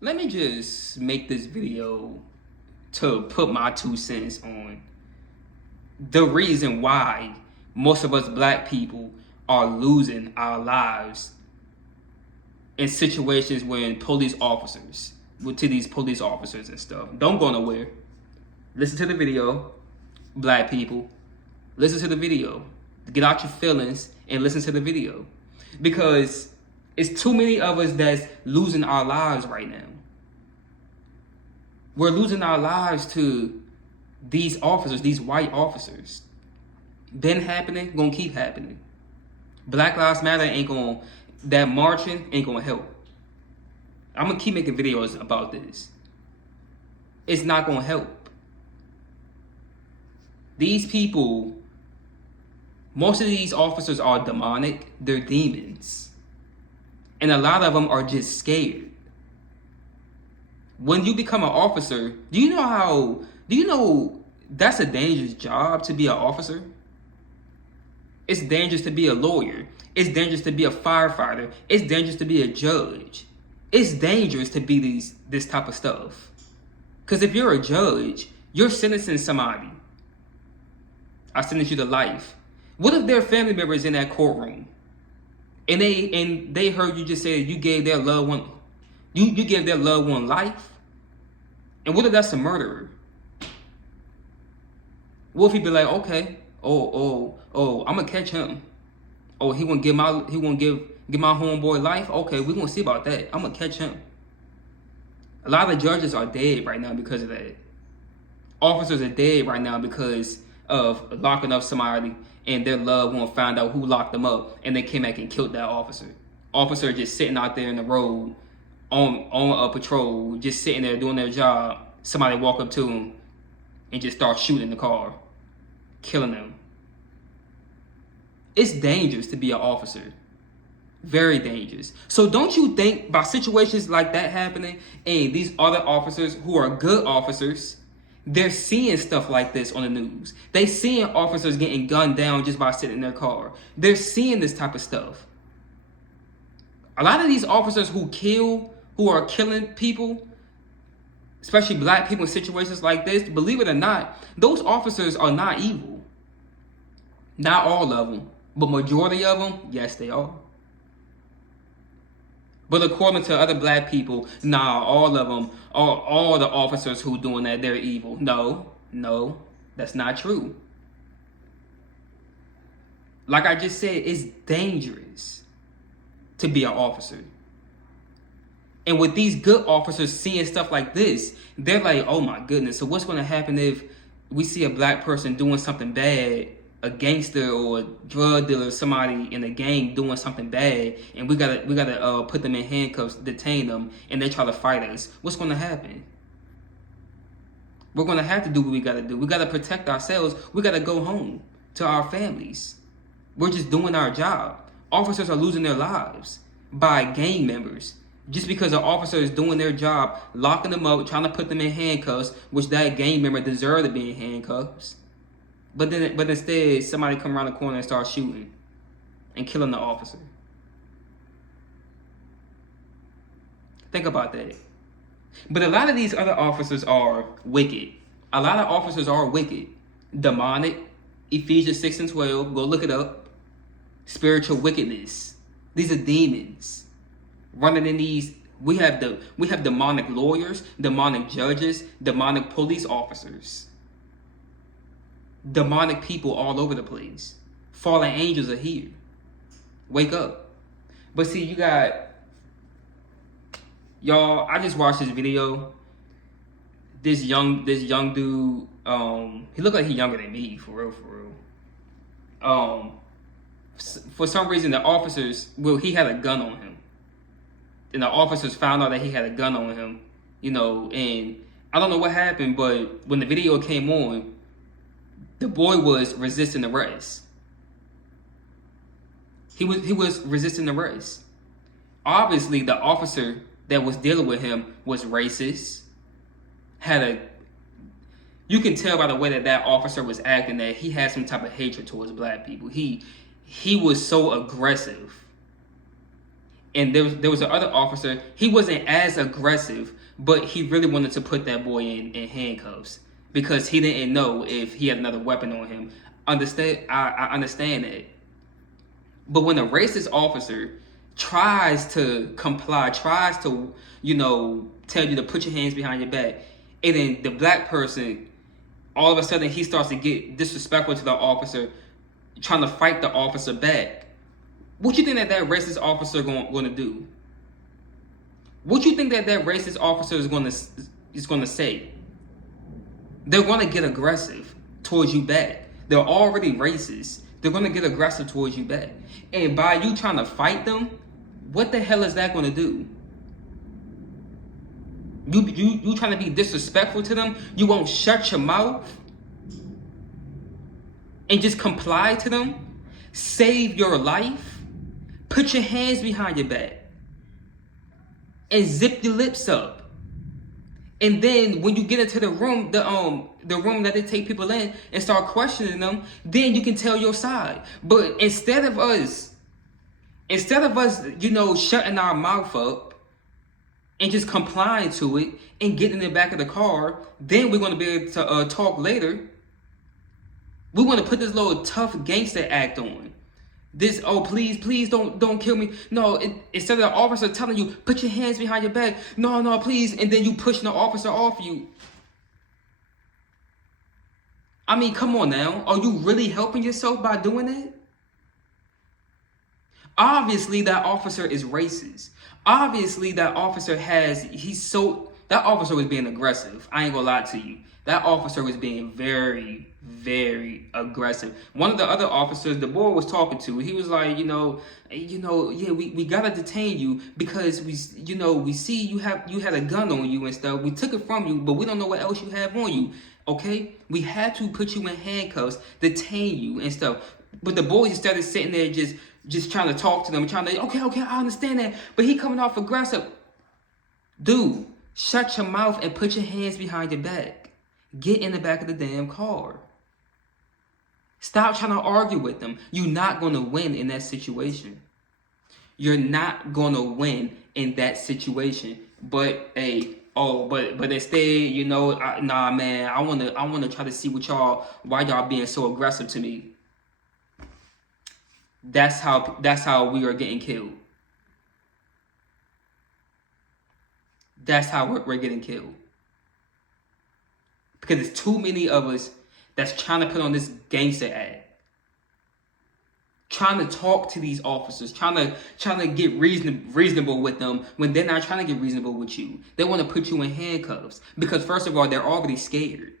Let me just make this video to put my 2 cents on the reason why most of us black people are losing our lives in situations when police officers, to these police officers and stuff. Don't go nowhere. Listen to the video, black people. Listen to the video. Get out your feelings and listen to the video. Because it's too many of us that's losing our lives right now. We're losing our lives to these officers, these white officers. Been happening, gonna keep happening. Black Lives Matter ain't gonna, that marching ain't gonna help. I'm gonna keep making videos about this. It's not gonna help. These people, most of these officers are demonic, they're demons. And a lot of them are just scared. When you become an officer, do you know that's a dangerous job to be an officer? It's dangerous to be a lawyer. It's dangerous to be a firefighter. It's dangerous to be a judge. It's dangerous to be this type of stuff. Because if you're a judge, you're sentencing somebody. I sentence you to life. What if their family members in that courtroom and they heard you just say you gave their loved one, you gave their loved one life? And what if that's a murderer? What if he be like, okay, I'm gonna catch him. Oh, he won't give my homeboy life? Okay, we're gonna see about that. I'm gonna catch him. A lot of judges are dead right now because of that. Officers are dead right now because of locking up somebody and their loved one found out who locked them up and they came back and killed that officer. Officer just sitting out there in the road on a patrol, just sitting there doing their job. Somebody walk up to him and just start shooting the car, killing them. It's dangerous to be an officer. Very dangerous. So don't you think by situations like that happening and these other officers who are good officers, they're seeing stuff like this on the news. They seeing officers getting gunned down just by sitting in their car. They're seeing this type of stuff. A lot of these officers who are killing people, especially black people in situations like this, believe it or not, those officers are not evil. Not all of them, but majority of them, yes, they are. But according to other black people, nah, all of them, all the officers who doing that, they're evil. No, that's not true. Like I just said, it's dangerous to be an officer. And with these good officers seeing stuff like this, they're like, oh my goodness, so what's going to happen if we see a black person doing something bad, a gangster or a drug dealer, somebody in a gang doing something bad, and we gotta put them in handcuffs, detain them, and they try to fight us? What's going to happen? We're going to have to do what we got to do. We got to protect ourselves. We got to go home to our families. We're just doing our job. Officers are losing their lives by gang members just because an officer is doing their job, locking them up, trying to put them in handcuffs, which that gang member deserved to be in handcuffs. But instead, somebody come around the corner and start shooting and killing the officer. Think about that. But a lot of these other officers are wicked. A lot of officers are wicked. Demonic. Ephesians 6 and 12. Go look it up. Spiritual wickedness. These are demons. Running in these, we have demonic lawyers, demonic judges, demonic police officers. Demonic people all over the place. Fallen angels are here. Wake up. But see, y'all, I just watched this video. This young dude, he looked like he's younger than me, for real. For some reason, the officers, he had a gun on him. And the officers found out that he had a gun on him, and I don't know what happened, but when the video came on, the boy was resisting arrest. He was resisting arrest. Obviously, the officer that was dealing with him was racist. You can tell by the way that officer was acting that he had some type of hatred towards black people. He was so aggressive. And there was another officer. He wasn't as aggressive, but he really wanted to put that boy in handcuffs because he didn't know if he had another weapon on him. I understand that. But when a racist officer tries to comply, tries to, tell you to put your hands behind your back, and then the black person, all of a sudden he starts to get disrespectful to the officer, trying to fight the officer back. What you think that racist officer going to do? What you think that racist officer is going to say? They're going to get aggressive towards you back. They're already racist. They're going to get aggressive towards you back. And by you trying to fight them, what the hell is that going to do? You trying to be disrespectful to them? You won't shut your mouth and just comply to them? Save your life? Put your hands behind your back and zip your lips up. And then when you get into the room, the room that they take people in and start questioning them, then you can tell your side. But instead of us, shutting our mouth up and just complying to it and getting in the back of the car, then we're going to be able to talk later. We want to put this little tough gangster act on. This, oh, please don't kill me. No, instead of the officer telling you, put your hands behind your back. No, please. And then you pushing the officer off you. I mean, come on now. Are you really helping yourself by doing that? Obviously, that officer is racist. Obviously, that officer that officer was being aggressive. I ain't gonna lie to you. That officer was being very, very aggressive. One of the other officers the boy was talking to, he was like, yeah, we gotta detain you because we see you had a gun on you and stuff. We took it from you, but we don't know what else you have on you. Okay, we had to put you in handcuffs, detain you and stuff. But the boys just started sitting there just trying to talk to them, trying to, okay, I understand that, but he coming off aggressive. Dude, shut your mouth and put your hands behind your back. Get in the back of the damn car. Stop trying to argue with them. You're not going to win in that situation. You're not going to win in that situation. But but instead, nah, man, I want to try to see why y'all being so aggressive to me. That's how we are getting killed. That's how we're getting killed. Because there's too many of us that's trying to put on this gangster act. Trying to talk to these officers, trying to get reasonable with them when they're not trying to get reasonable with you. They want to put you in handcuffs. Because first of all, they're already scared.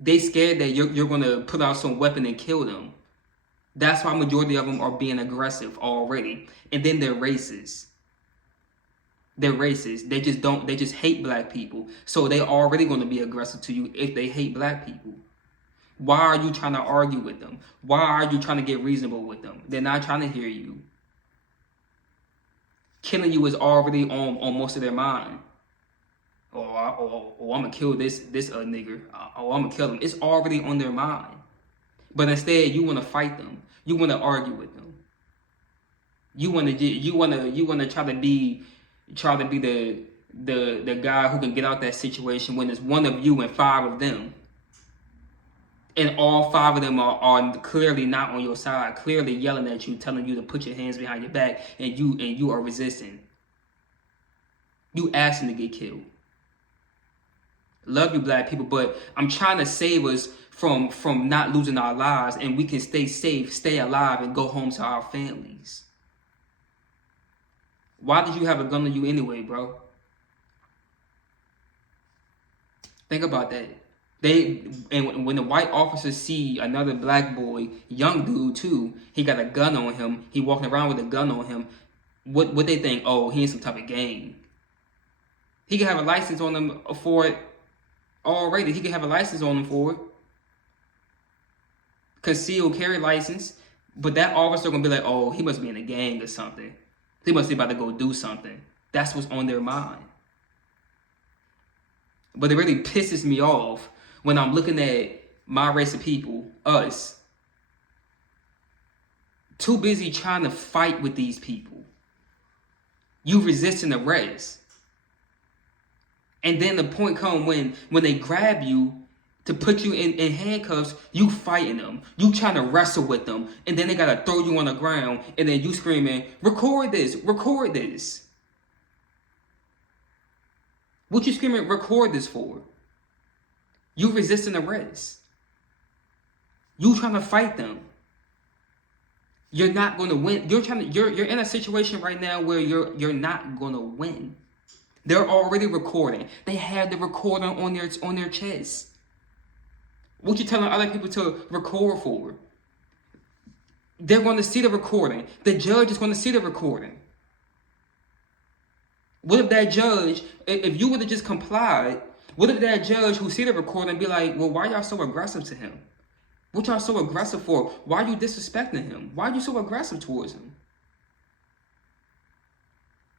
They scared that you're going to put out some weapon and kill them. That's why majority of them are being aggressive already. And then they're racist. They're racist. They just hate black people. So they already going to be aggressive to you if they hate black people. Why are you trying to argue with them? Why are you trying to get reasonable with them? They're not trying to hear you. Killing you is already on most of their mind. I'm going to kill this nigger. I'm going to kill them. It's already on their mind. But instead, you want to fight them. You want to argue with them. You want to try to be the guy who can get out that situation when it's one of you and five of them. And all five of them are clearly not on your side, clearly yelling at you, telling you to put your hands behind your back, and you are resisting. You asking to get killed. Love you, black people, but I'm trying to save us from not losing our lives, and we can stay safe, stay alive, and go home to our families. Why did you have a gun on you anyway, bro? Think about that. And when the white officers see another black boy, young dude too, he got a gun on him, he walking around with a gun on him, what they think? Oh, he in some type of gang. He can have a license on him for it already. He can have a license on him for it. Concealed carry license. But that officer gonna be like, oh, he must be in a gang or something. He must be about to go do something. That's what's on their mind. But it really pisses me off when I'm looking at my race of people, us, too busy trying to fight with these people. You resisting arrest. And then the point come when they grab you to put you in handcuffs, you fighting them. You trying to wrestle with them. And then they got to throw you on the ground. And then you screaming, record this, record this. What you screaming, record this for? You resisting arrest. You trying to fight them. You're not going to win. You're in a situation right now where you're not going to win. They're already recording. They have the recorder on their chest. What you telling other people to record for? They're going to see the recording. The judge is going to see the recording. What if that judge, if you would have just complied, what if that judge who see the recording be like, well, why y'all so aggressive to him? What y'all so aggressive for? Why are you disrespecting him? Why are you so aggressive towards him?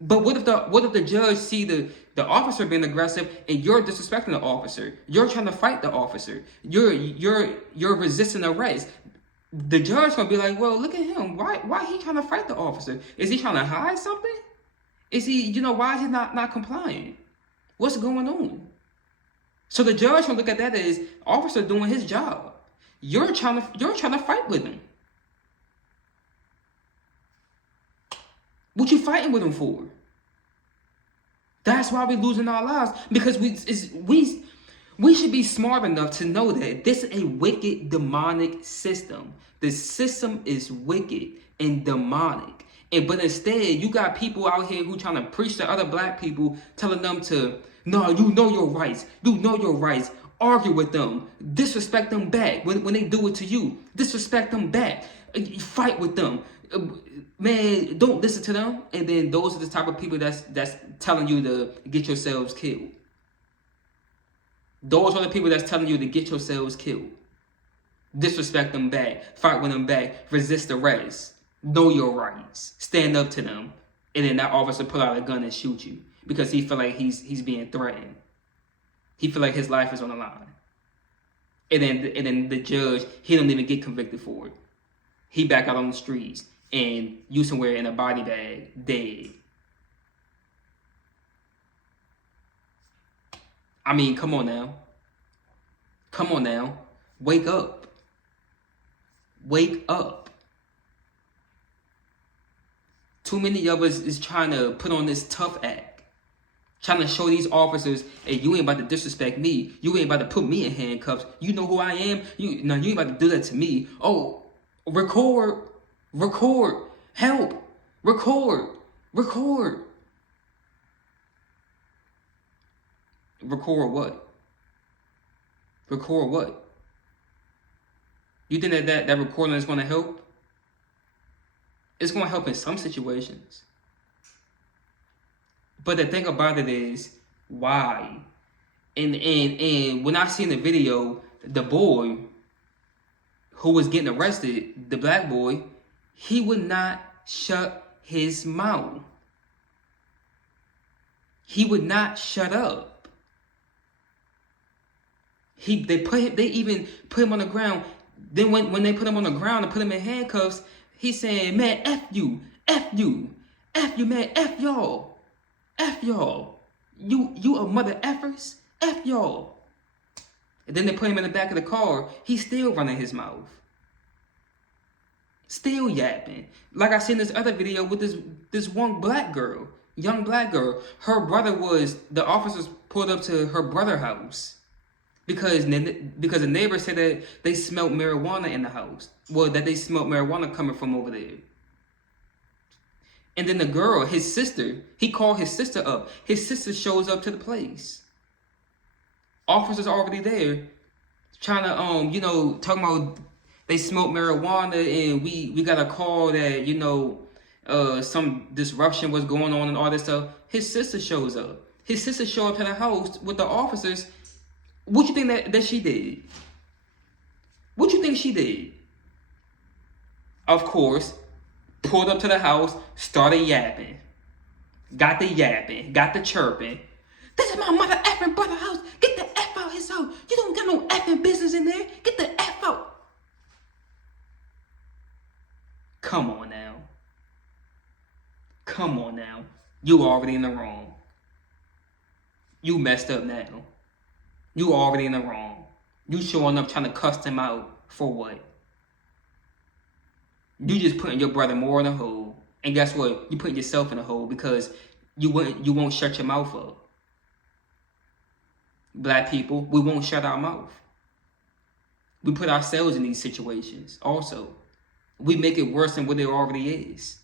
But what if the judge see the officer being aggressive and you're disrespecting the officer? You're trying to fight the officer. You're resisting arrest. The judge gonna be like, well, look at him. Why he trying to fight the officer? Is he trying to hide something? Is he, why is he not complying? What's going on? So the judge gonna look at that as officer doing his job. You're trying to fight with him. What you fighting with him for? That's why we're losing our lives, because we should be smart enough to know that this is a wicked, demonic system. The system is wicked and demonic. But instead, you got people out here who trying to preach to other black people, telling them to, no, you know your rights. You know your rights. Argue with them. Disrespect them back when they do it to you. Disrespect them back. Fight with them. Man, don't listen to them. And then those are the type of people that's telling you to get yourselves killed. Those are the people that's telling you to get yourselves killed. Disrespect them back. Fight with them back. Resist arrest. Know your rights. Stand up to them. And then that officer pull out a gun and shoot you because he feel like he's being threatened. He feel like his life is on the line. And then the judge, he don't even get convicted for it. He back out on the streets and you somewhere in a body bag, dead. I mean, come on now. Come on now. Wake up. Wake up. Too many of us is trying to put on this tough act. Trying to show these officers, hey, you ain't about to disrespect me. You ain't about to put me in handcuffs. You know who I am? You ain't about to do that to me. Oh, record. Help. Record. Record what? Record what? You think that recording is going to help? It's going to help in some situations. But the thing about it is, why? And when I seen the video, the boy who was getting arrested, the black boy, he would not shut his mouth. He would not shut up. They even put him on the ground. Then when they put him on the ground and put him in handcuffs, he's saying, man, F you, man, F y'all. F y'all. You a mother effers? F y'all. And then they put him in the back of the car. He's still running his mouth. Still yapping. Like I seen this other video with this one black girl, young black girl. Her brother the officers pulled up to her brother's house because the neighbors said that they smelled marijuana in the house. Well, that they smelled marijuana coming from over there. And then the girl, his sister, he called his sister up. His sister shows up to the place. Officers already there, trying to, talking about they smoked marijuana and we got a call that, some disruption was going on and all this stuff. His sister shows up. His sister showed up to the house with the officers. What you think that she did? What you think she did? Of course, pulled up to the house, started yapping. Got the chirping. This is my mother effing brother house. Get the F out his house. You don't got no effing business in there. Get the F out. Come on now. You already in the wrong. You messed up now. You already in the wrong. You showing up trying to cuss him out for what? You just putting your brother more in a hole. And guess what? You putting yourself in a hole because you won't shut your mouth up. Black people, we won't shut our mouth. We put ourselves in these situations also. We make it worse than what it already is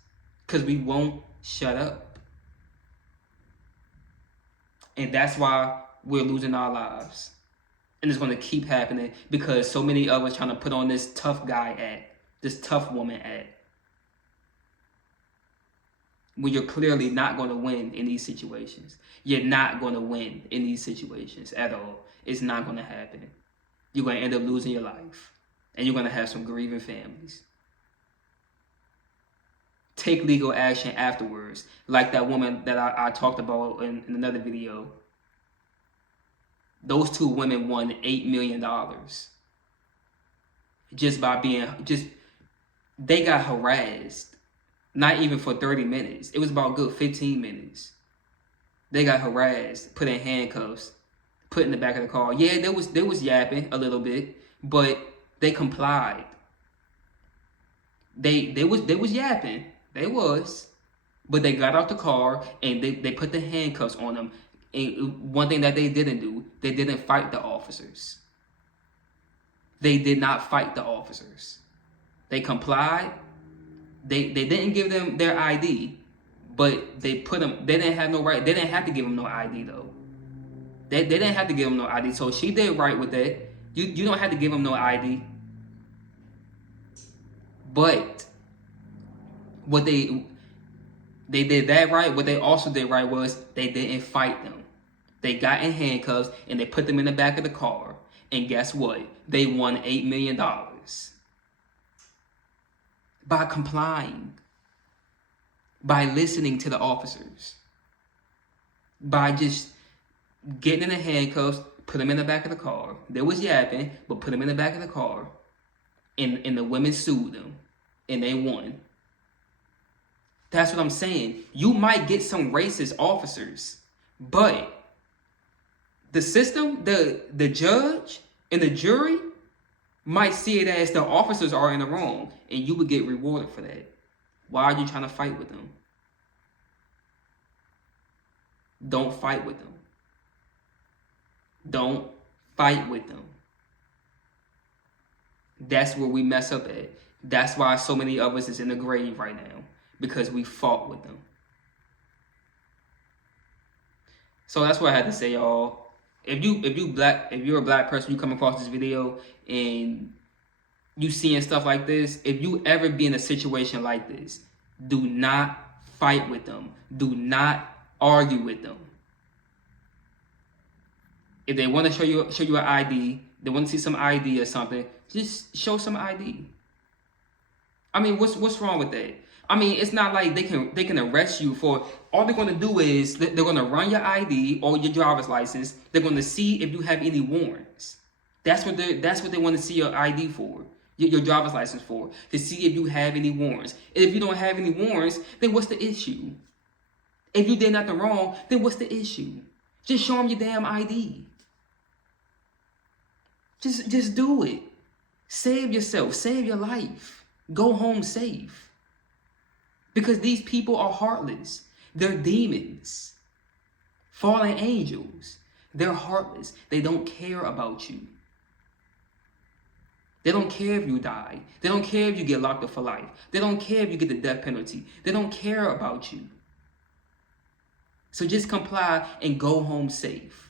because we won't shut up. And that's why we're losing our lives. And it's going to keep happening because so many of us trying to put on this tough guy act, this tough woman act. When you're clearly not going to win in these situations. You're not going to win in these situations at all. It's not going to happen. You're going to end up losing your life. And you're going to have some grieving families. Take legal action afterwards. Like that woman that I talked about in another video. Those two women won $8 million. Just by they got harassed. Not even for 30 minutes. It was about a good 15 minutes. They got harassed, put in handcuffs, put in the back of the car. Yeah, they was yapping a little bit, but they complied. They was yapping. They was. But they got out the car and they put the handcuffs on them. And one thing that they didn't do, they didn't fight the officers. They did not fight the officers. They complied. They didn't give them their ID, but they put them. They didn't have no right. They didn't have to give them no ID though. They didn't have to give them no ID. So she did right with that. You don't have to give them no ID. But what they did that right. What they also did right was they didn't fight them. They got in handcuffs and they put them in the back of the car. And guess what? They won $8 million. By complying, by listening to the officers, by just getting in the handcuffs, put them in the back of the car. They was yapping, but put them in the back of the car, and the women sued them, and they won. That's what I'm saying. You might get some racist officers, but the system, the judge, and the jury might see it as the officers are in the wrong, and you would get rewarded for that. Why are you trying to fight with them? Don't fight with them. Don't fight with them. That's where we mess up at. That's why so many of us is in the grave right now, because we fought with them. So that's what I had to say, y'all. If you're a black person, you come across this video and you seeing stuff like this, if you ever be in a situation like this, do not fight with them. Do not argue with them. If they want to show you an ID, they want to see some ID or something, just show some ID. I mean, what's wrong with that? I mean, it's not like they can arrest you for, all they're going to do is they're going to run your ID or your driver's license. They're going to see if you have any warrants. That's what they want to see your ID for, your driver's license for, to see if you have any warrants. And if you don't have any warrants, then what's the issue? If you did nothing wrong, then what's the issue? Just show them your damn ID. Just do it. Save yourself. Save your life. Go home safe. Because these people are heartless. They're demons. Fallen angels. They're heartless. They don't care about you. They don't care if you die. They don't care if you get locked up for life. They don't care if you get the death penalty. They don't care about you. So just comply and go home safe.